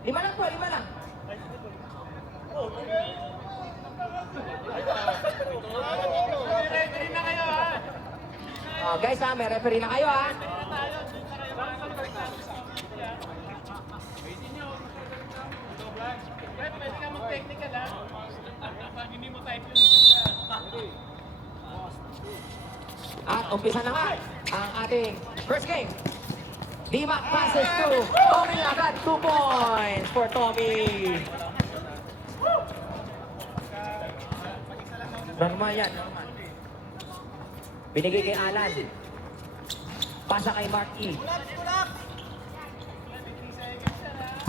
Lima lang po, lima lang. Referee na kayo ha. Oh, guys ha, may referee na kayo ha. Pwede ka mag-technical ha. Pag hindi mo type yun. At umpisa na nga ang ating first game. D-Mac passes to Tommy agad. 2 points for Tommy. Normal yan. Binigay kay Alan. Pasa kay Mark E.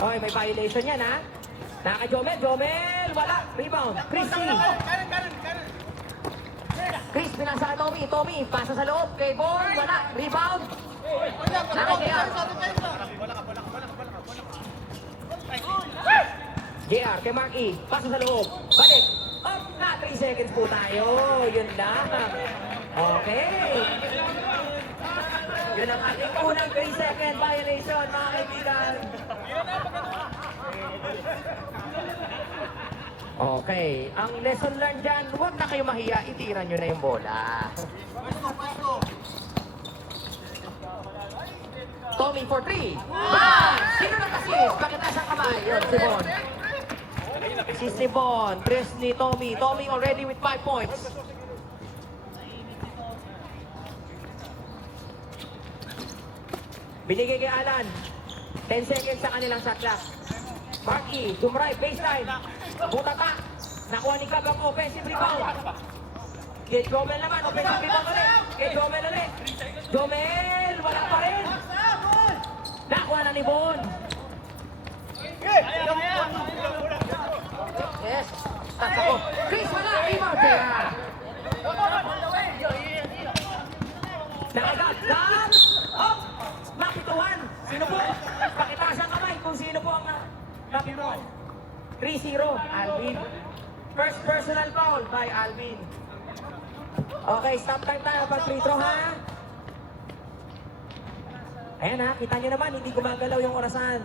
Hoy, may violation yan ha. Naka Jomel, Jomel, wala. Rebound. Chris C. Chris, pinasa kay Tommy. Tommy, pasa sa loob. Kay Bon, wala. Rebound. Naka JR. JR, kay Mark E. Pasa sa loob. Balik. Up na, 3 seconds po tayo. Yun lang. Okay. Yun ang ating unang 3 second violation, mga kaibigan. Okay. Ang lesson learned dyan, huwag na kayo mahiya, itiran nyo na yung bola. Tommy for 3. Sino nag-assist? Pakitaas ang kamay. Yun, si Bon. Si Sibon, tres ni Tommy. Tommy already with 5 points. Binigay kay Alan. 10 seconds sa kanilang shot clock. Marky, dumray, baseline. Butata. Nakuha ni Gab ang offensive rebound. Kay Jomel naman, offensive rebound ulit. Kay Jomel ulit. Jomel, wala pa rin. Nakuha na ni Bon. Yes. Stats ako. Chris, wala. Rebound. Kaya. Nakagat. Dance. Up. Napituhan. Sino po? Pakitaas ang kamay kung sino po ang napituhan. 3-0. Alvin. First personal foul by Alvin. Okay, stop time tayo pag free throw ha. Ayan ha, kita nyo naman, hindi gumagalaw yung orasan.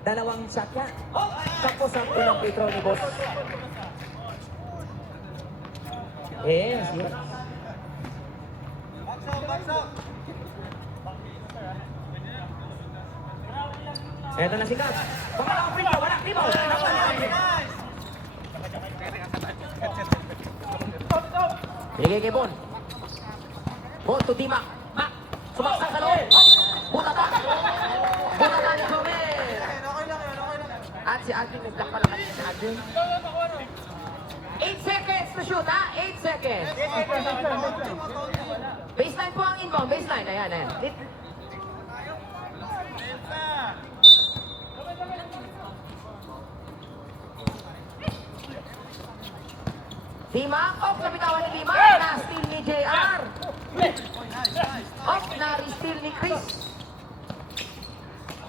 Dalawang shot ka. Tapos ang unang free throw ni boss. Yes, yes. Eto na si Gab. Pangalawang free throw, wala. Rebound. Binigay kay Bon. Bon to D-Mac. Mac. Sumaksak sa loob. Butata. Butata ni Jomel. At si Alvin nag-block pala kasi si Alvin. 8 seconds to shoot ha. 8 seconds. Baseline po ang inbound. Baseline. Ayan, ayan. D-Mac, off na bitawan ni D-Mac, na-steal ni JR. Off na re-steal ni Chris.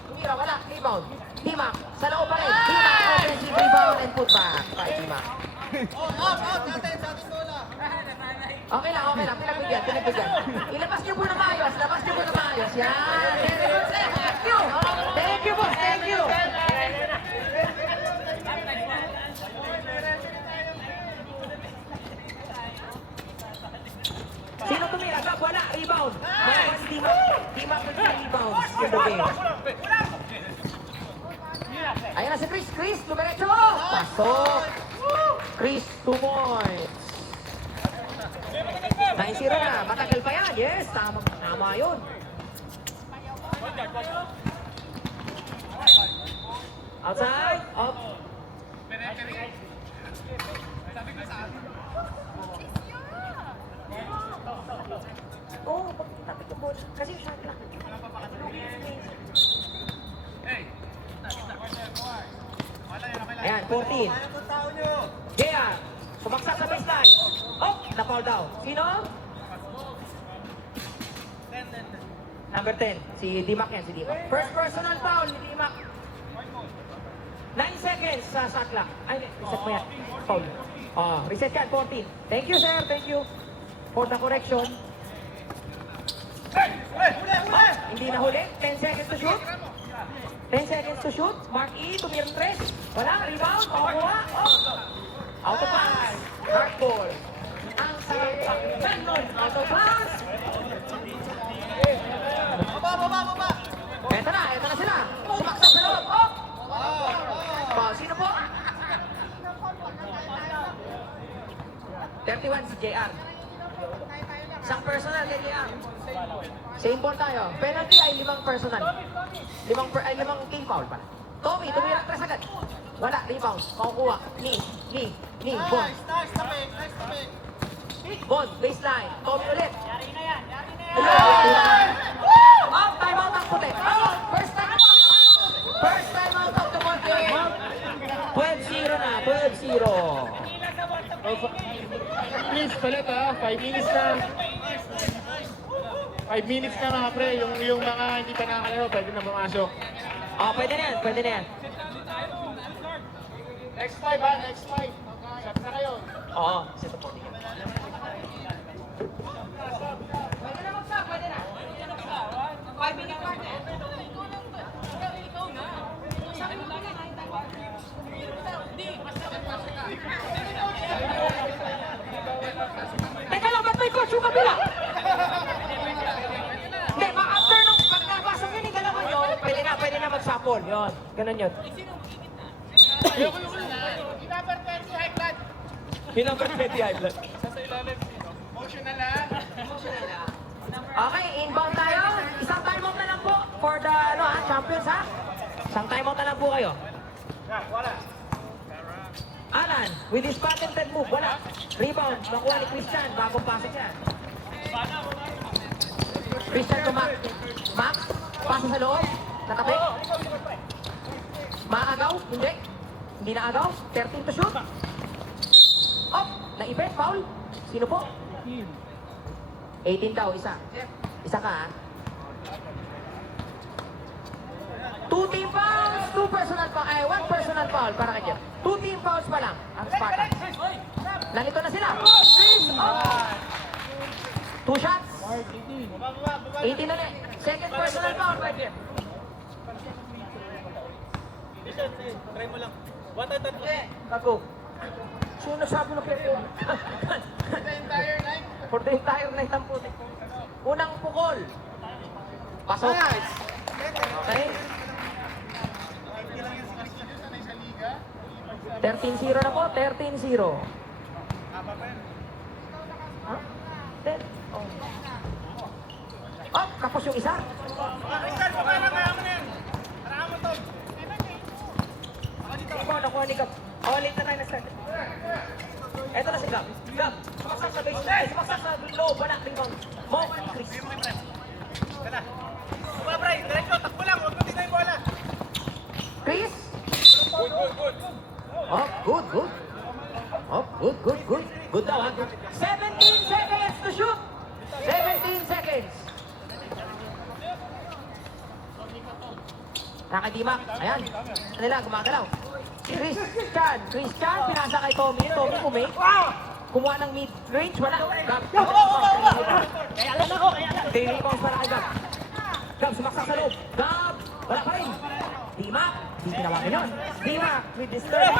Tumira, wala, rebound. D-Mac, sa loob pa rin. D-Mac, offensive rebound and put back. By D-Mac. Okay lang, pinagbigyan. Ilabas niyo po na maayos, Yan, thank you. Thank you, boss, thank you. Sino tumira? Gab, wala. Rebound. Malaman si D-Mac. D-Mac with 3 rebounds in the game. Ayan na si Chris. Chris, tumiretso. Pasok. Chris, 2 points. 9-0 na. Matagal pa yan. Yes, tama yun. Outside. Up. Oo, pagkitabi ko po. Kasi yung shot clock. Ayan, 14. JR, sumaksak sa baseline. Oh, na-foul down. Sino? Number 10. Si D-Mac yan, si D-Mac. First personal foul ni D-Mac. 9 seconds sa shot clock. Ay, reset mo yan. Foul. Oh, reset yan, 14. Thank you, sir. Thank you for the correction. Hindi na huli. 10 seconds to shoot. 10 seconds to shoot. Mark E, tumira ng 3. Wala, rebound, makukuha. Oh. Out of bounds. Hard ball. Ang sarap pakinggan nun. Out of bounds. Baba! Eto na sila. Sumaksak sa loob. Oh! Sino po? 31 si JR. Isang personal kay JR. Same ball tayo. Penalty ay 5 personal. 5 team foul pala. Tommy, tumira 3 agad. Wala, rebound. Makukuha. Knee. Bond. Nice tabi. Bond, baseline. Tommy ulit. Yari na yan. Time out ang puti. First time out of the ball game. 12-0 na. 12-0. Please, palit ha. 5 minutes na. 5 minutes na mga pre. Yung mga hindi pa nakakalaro, pwede na pumasok. Pwede na yan. Next 5 ha, next 5. Shot na kayo. Oo, set up po. Pwede na mag-stop, pwede na. 5 minutes mark na. Teka lang, ba't may coach yung kabila? Hindi, after nung pagkabasok yun, yung dalawa nyo, pwede na mag-sapol. Yun, ganun yun. Number 20 high blood. Yung number 20 high blood. Sa ilalim. Motion na lang. Okay, inbound tayo. Isang timeout na lang po for the champions ha. Isang timeout na lang po kayo. Wala. Alan, with his patented move, wala. Rebound, nakuha ni Christian, bagong pasok yan. Christian to Max. Max, pasa sa loob, natabi. Maagaw, hindi. Hindi na agaw, 13 to shoot. Oh, naipit, foul. Sino po? 18 daw, isa. Isa ka ha. 2 team fouls, 2 personal foul, 1 personal foul para kanya. 2 team fouls pa lang ang Spartans. Nalito na sila. Chris, oh! 2 shots. 18 na ulit. Second personal foul right here. Try mo lang. Kako. Sino nagsabi na kaya? The entire night. For the entire night ang puti. Unang pukol. Pasok. Okay. 13-0 na po. 13-0. Huh? Oh, kapos yung isa. Richard, baka na kaya mo na yan. Parang mo to. Ikaw, nakuha ni Gab. Ulit na tayo na start. Eto na si Gab. Gab, sumaksak sa baseline. Sumaksak sa low. Wala, rebound. Moment, Chris. Tara. Baba, Bray. Diretso, takbo lang. Huwag mo tingnan yung bola. Chris? Oh, good. Oh, good. Good daw, ha? 17 seconds to shoot. 17 seconds. Nakadimak. Ayan. Ano nila, gumagalaw. Christian, pinasa kay Tommy. Tommy kumake. Kumuha ng mid-range. Wala. Gab. Kaya lang ako. 3 rebounds para kay Gab. Gab, sumaksak sa loob. Gab, wala pa rin. Dimak. Di tinawagan yun. Dimak, with disturb.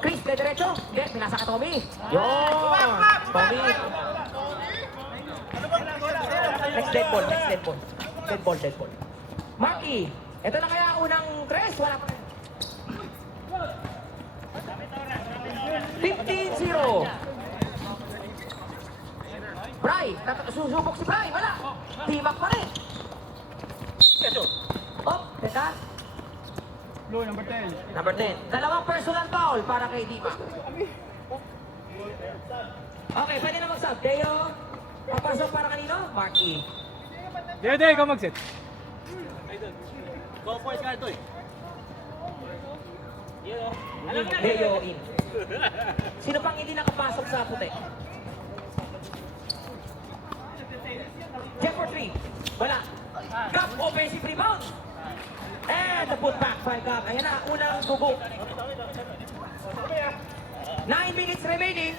Chris, diretso. Hindi, pinasa kay Tommy. Yun. Tommy. Next dead ball. Dead ball. Marky, ito na kaya unang 3. Wala pa rin. 15-0. Bry, susubok si Bry. Wala. Timak pa rin. Oh, teka. Blue, number 10. Number 10. Dalawang personal foul para kay Dimak. Okay, pwede na mag-sub. Deo, papasok para kanino? Marky. Dede, ikaw mag-set. Go for it, Cartoy. Deo in. Sino pang hindi nakapasok sa puti? Jeff for 3. Wala. Gap, offensive rebound. And the putback by Gap. Ayan na, unang gugo. 9 minutes remaining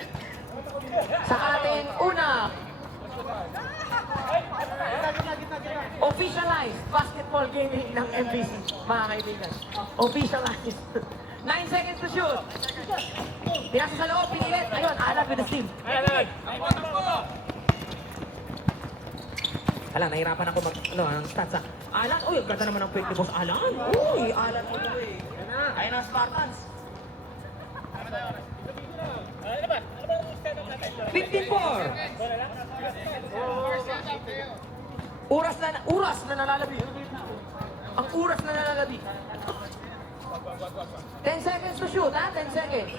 sa ating una. Officialized basketball gaming ng MBC, mga kaibigan. Officialized. 9 seconds to shoot. Pinasa sa loob, pinilit. Ayun, Alan with the steam. Alan, nahirapan ako ang stats ha. Alan, uy, ang ganda naman ng quick ni Boss Alan. Uy, Alan, uy. Ayun ang Spartans. 15-4. Uras na nalalabi. Ang oras na nalalabi. 10 seconds to shoot, ha? 10 seconds.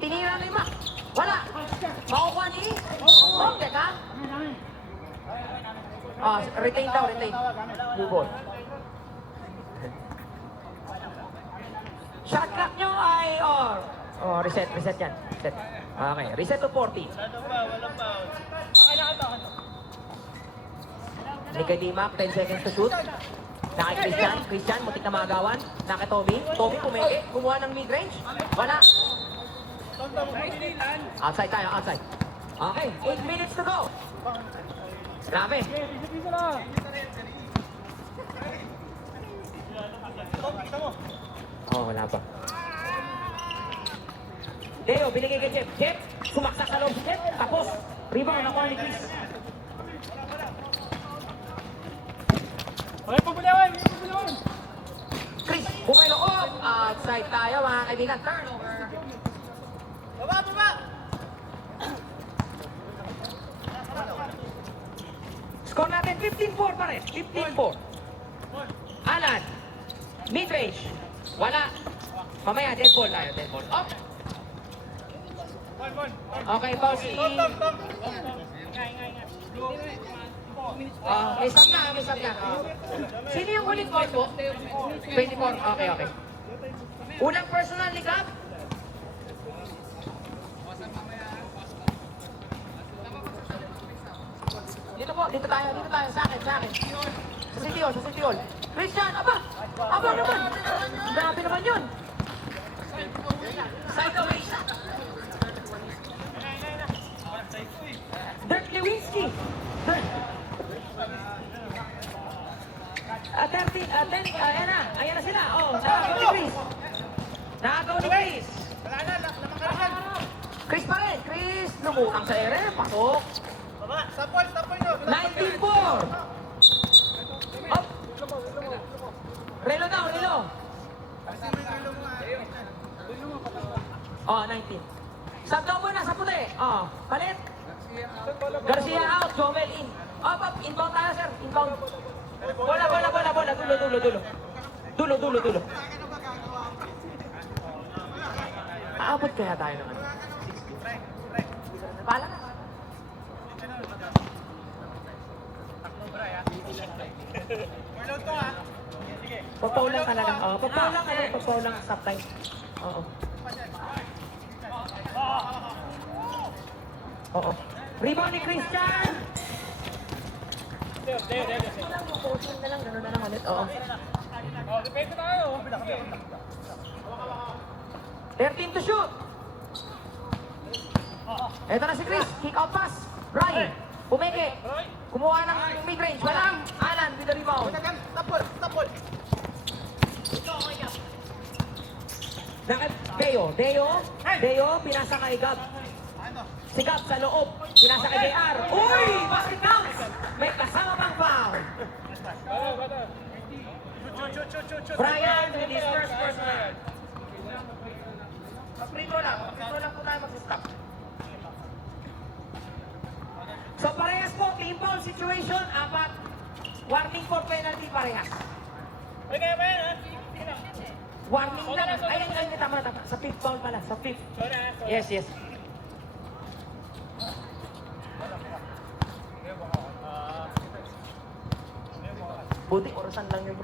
Tinira na yung Mac. Wala. Makukuha ni? Oh, teka. Retain daw, retain. Blue ball. Shot clock nyo ay, reset yan. Reset. Okay, reset to 40. Ni kay D-Mac, 10 seconds to shoot. Nakay Christian, mutik na magawan. Nakay Tommy pumeke, kumuha ng mid-range. Wala. Outside tayo, outside. Okay, 8 minutes to go. Grabe. Wala pa. Deo, binigay kay Jeff. Jeff, sumaksak sa loob si Jeff. Tapos, rebound nakuha ni Chris. Chris, bumayloob. Outside tayo, mga kaibigan. Turnover. Baba! Score natin 15-4 pa rin. 15-4. Alan. Mid-range. Wala. Mamaya, dead ball tayo. Dead ball. Up. Okay, boss. May stop na. Sino yung huling ball po? 24. Okay. Unang personal ni Cap. Dito tayo. Sa akin. Sa City Hall. Christian, aba naman. Grabe naman yun. Sideaway shot. Dirk Lewinsky. 10, ayan na sila. Nakagaw ni Chris. Chris pa rin. Chris, lumutang sa ere. Pasok. Baba! Sapol nyo! 19-4. Up. Relo daw, relo. 19. Sabdaw mo na sa puti. Palit. Garcia out, Jomel in. Up. Inbound tayo, sir. Inbound. Bola. Dulo. Aabot kaya tayo naman. Pala na. Reload to ha! Sige. Pagpaulang talaga. Pagpaulang stop time. Oo. Rebound ni Christian! Ito lang, gano'n na lang ulit. Oo. Depende tayo! 13 to shoot! Ito na si Chris. Kick out pass. Brian. Pumeke. Kumuha ng mid-range. Walang. Alan with the rebound. Tapol! Deo, pinasa kay Gab. Si Gab sa loob. Pinasa kay JR. Uy! Basket counts! May kasama pang foul. Shoot! Brian with his first personal. Free throw lang po tayo mag-stop. So parehas po, team foul situation, 4. Warning for penalty parehas. Okay ba yan ha? Warning lang. Ay, tama. Sa 5th foul pala, sa 5th. Yes. Buti, orasan lang yung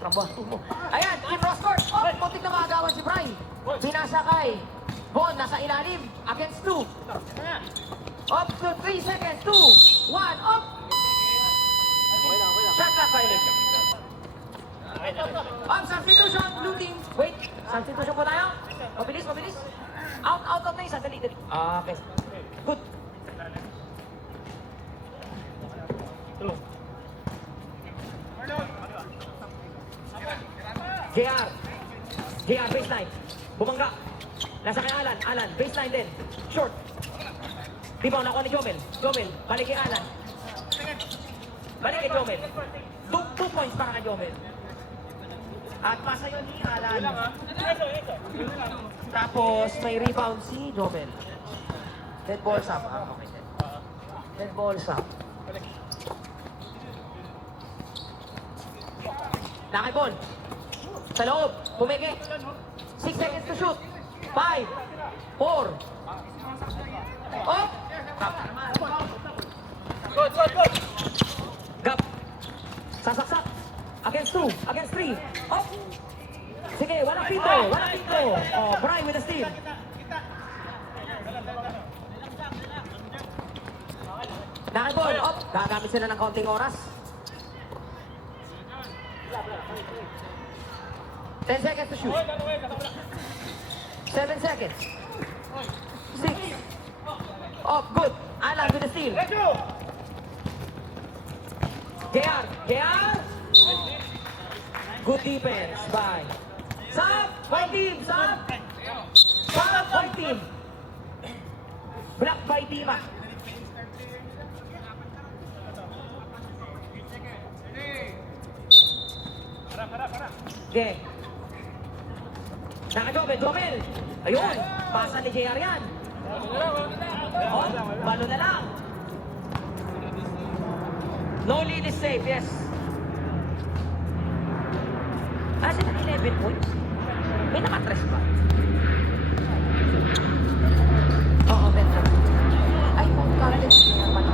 trabaho mo. Ayan, in Roscourt. Butik na makagawan si Bry. Binasa kay Von, nasa ilalim. Against 2. Up to 3 seconds. 2, 1, up. Shot clock violation. Substitution, blue team. Wait, substitution po tayo. Mabilis. Out na isa. Dali. Okay. Good. JR. JR, baseline. Bumangga. Nasa kay Alan. Alan, baseline din. Short. Rebound ako ni Jomel. Jomel, balik kay Alan. Balik kay Jomel. 2 points para kay Jomel. At pasa yun ni Alan. Tapos may rebound si Jomel. Dead ball stop. Okay. Dead ball stop. Nakay ball. Sa loob. Pumiki. 6 seconds to shoot. 5, 4. Oh! Gap. Sasaksak. Against 2. Against 3. Up. Sige, walang pinto. Walang pinto. Oh, Brian with the steal. Nakiball. Up. Gagamit sila ng kaunting oras. 10 seconds to shoot. 7 seconds. 6. Up. Good. Alan with the steal. JR. JR. Good defense by Sub. White team. Sub. Sub. White team. Black by Tima. Okay. Naka-Jomel. Jomel. Ayun. Pasa ni JR yan. Oh, balo na lang. No lead is safe. Yes. Ah, sila 11 points. May nakatres ba? Oo, better. Ay, kung college naman.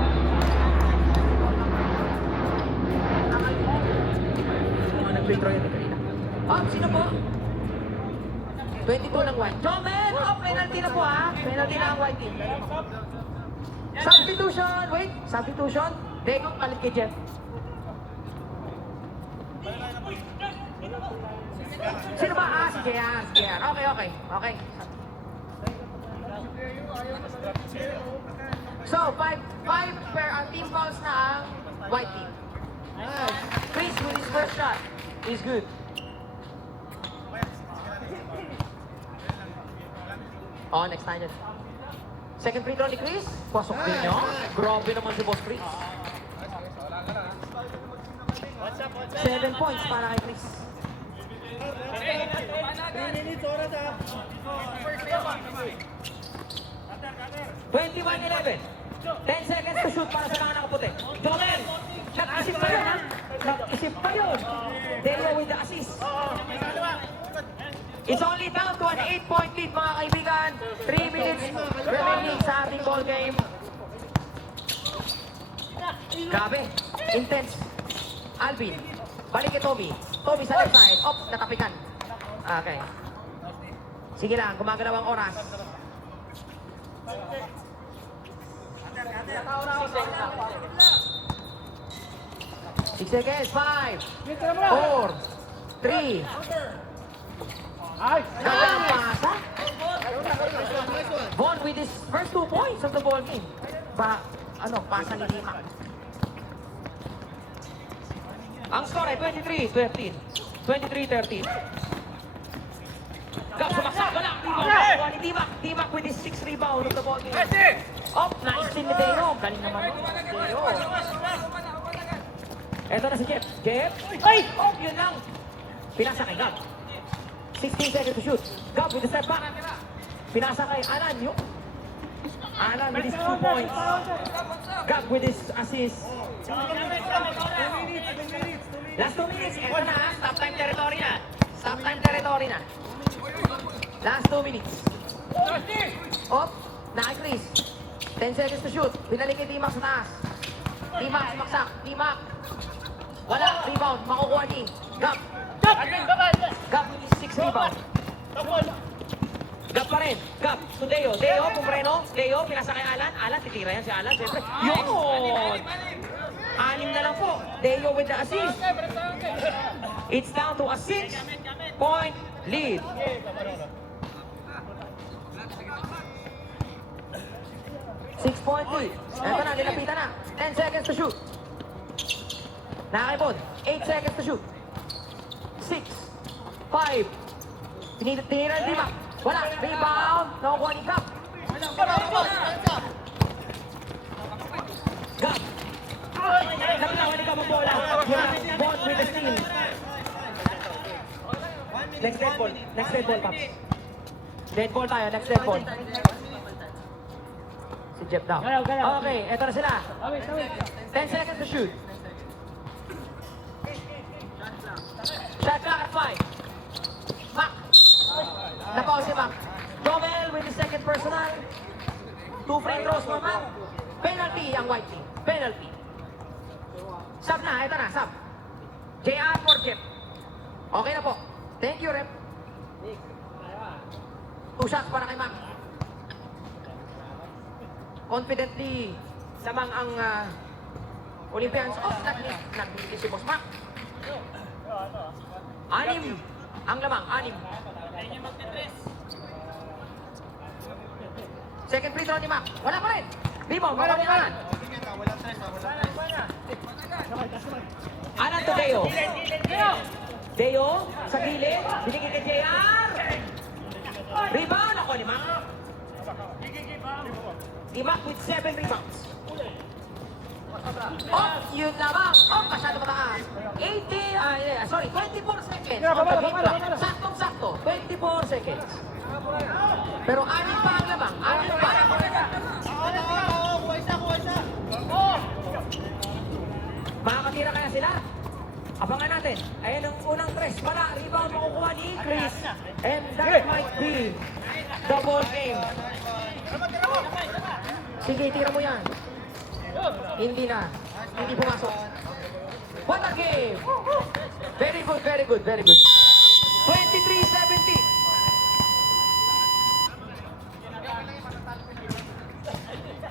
Nag-withdraw yun kanina. Oh, sino po? 22 ng white. Jomel! Oh, penalty na po ha. Penalty na ang white team. Substitution! Wait, substitution. Dego, palit kay Jeff. Sino ba? Ah, si JR. Si JR. Okay, okay. Okay. So, 5 per team fouls na ang white team. Chris with his first shot. He's good. Oh, next time yun. Second free throw ni Chris. Pasok din nyo. Grabe naman si Boss Chris. 7 points para kay Chris. 21-11. 10 seconds to shoot para sa mga nakaputi. Jomel! Nag-isip pa yun, ha? Nag-isip pa yun. Deo with the assist. It's only down to an 8-point lead, mga kaibigan. 3 minutes remaining sa ating ball game. Grabe. Intense. Alvin. Balik kay Tommy. Tommy sa left side. Op, natapikan. Okay. Sige lang, gumagalaw ang oras. 6 seconds. 5, 4, 3. Galang pasa. Von with his first 2 points of the ball game. Pasa ni Lima. Ang score ay 23-13. 23-13. Gap, sumaksak. Wala. Rebound. Ni Timak. Timak with his 6 rebound of the ball game. Oh, nice steal ni Deo. Galing naman nun. Deo. Eto na si Jeff. Jeff. Ay! Oh, yun lang. Pinasa kay Gap. 16 seconds to shoot. Gap with the step back. Pinasa kay Alan. Yun. Alan with his 2 points. Gap with his assist. Last 2 minutes. Eto na. Stop time territory na. Stop time territory na. Last 2 minutes. Op. Naka-Chris. 10 seconds to shoot. Pinalik kay T-Mac sa taas. T-Mac sumaksak. T-Mac. Wala. Rebound. Makukuha ni Gap. Gap with his 6 rebound. Gap pa rin. Gap to Deo. Deo, Pumreno. Deo, pinasa kay Alan. Alan, titira yan si Alan. Siyempre. Yun! 6 na lang po. Deo with the assist. It's down to a 6-point lead. Six-point lead. Ito na, nilapitan na. 10 seconds to shoot. Nakakipon. 8 seconds to shoot. 6, 5. Tinira ni Mac. Wala. Rebound. Nakukuha ni Gab. Gab. Nabitawan ni Gab ang bola. Bond with the steal. Next dead ball. Next dead ball, Paps. Dead ball tayo. Next dead ball. Si Jeff down. Okay, eto na sila. 10 seconds to shoot. Shot clock at 5. Mac. Napaw si Mac. Jovel with the second personal. 2 free throws mo, Mac. Penalty ang white team. Penalty. Sub na, eto na, sub. JR for Jeff. Okay na po. Thank you, rep. 2 shots para kay Mac. Confidently, samang ang Olympians of Technique nagbibigay si Boss Mac. 6 ang lamang, 6. Second free throw ni Mac. Wala pa rin. Rebound, makapanyangan. Anan to Deo. Deo, sa gilid. Binigay kay JR. Rebound ako ni Mac. Si Mac with 7 rebounds. Off, yun lamang. Off, masyado mataas. 24 seconds. On the game clock. Saktong-sakto. 24 seconds. Pero 6 pa ang lamang. 6 pa. Makakatira kaya sila? Abangan natin. Ayan ang unang tres. Wala. Rebound makukuha ni Chris. And that might be the ball game. Sige, tira mo yan. Hindi na. Hindi pumasok. What a game! Very good, very good, very good. 23-17.